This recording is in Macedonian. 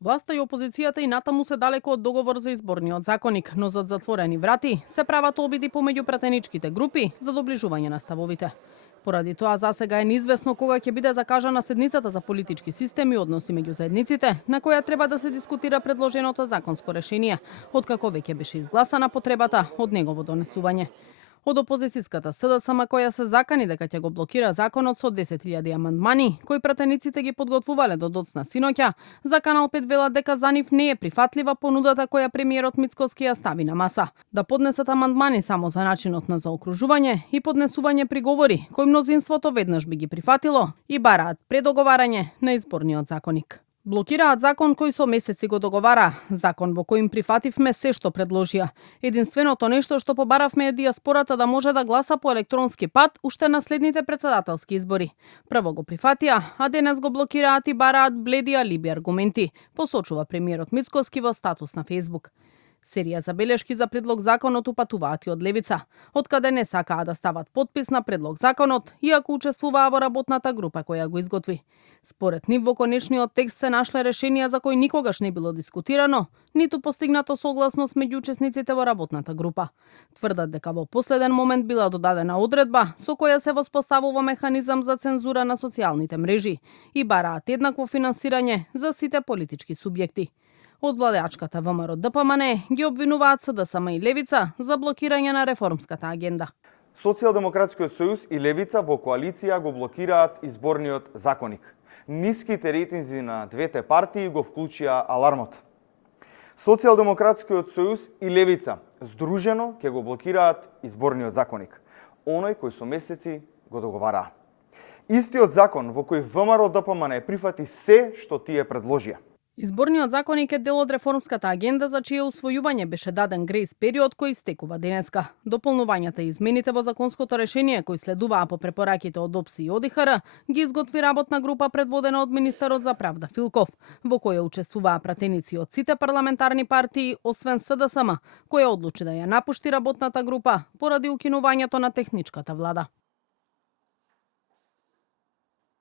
Власта и опозицијата и натаму се далеко од договор за изборниот законник, но зад затворени врати се прават обиди помеѓу пратеничките групи за доближување на ставовите. Поради тоа засега е неизвестно кога ќе биде закажана седницата за политички системи и односи меѓу заедниците, на која треба да се дискутира предложеното законско решение, откако веќе беше изгласана потребата од негово донесување. Од опозицијската СДСМ која се закани дека ќе го блокира законот со 10.000 амандмани, кои пратениците ги подготвувале до доцна синоќа, за Канал 5 велат дека за нив не е прифатлива понудата која премиерот Мицкоски ја стави на маса. Да поднесат амандмани само за начинот на заокружување и поднесување приговори, кои мнозинството веднаш би ги прифатило и бараат предоговарање на изборниот законник. Блокираат закон кој со месеци го договара, закон во кој им прифативме се што предложија. Единственото нешто што побаравме е дијаспората да може да гласа по електронски пат уште на следните председателски избори. Прво го прифатија, а денес го блокираат и бараат бледи алиби аргументи, посочува премиерот Мицкоски во статус на Фејсбук. Серија забелешки за предлог законот упатуваат и од левица, откаде не сакаа да стават подпис на предлог законот, иако учествуваа во работната група која го изготви. Според нив во конечниот текст се нашле решенија за кои никогаш не било дискутирано, ниту постигнато согласност меѓу учесниците во работната група. Тврдат дека во последен момент била додадена одредба со која се воспоставува механизам за цензура на социјалните мрежи и бараат еднакво финансирање за сите политички субјекти. Од владеачката ВМРО ДПМН ги обвинуваат СДСМ и Левица за блокирање на реформската агенда. Социјалдемократскиот сојуз и Левица во коалиција го блокираат изборниот законник. Ниските рейтинзи на двете партии го вклучија алармот. Социјалдемократскиот сојуз и Левица здружено ќе го блокираат изборниот законник, оној кој со месеци го договараа. Истиот закон во кој ВМРО ДПМН прифати се што тие предложија. Изборниот законник е дел од реформската агенда за чие усвојување беше даден грејс период кој истекува денеска. Дополнувањата и измените во законското решение кои следуваа по препораките од ОПСИ и ОДИХР ги изготви работна група предводена од министерот за правда Филков, во која учествуваа пратеници од сите парламентарни партии освен СДСМ, која одлучи да ја напушти работната група поради укинувањето на техничката влада.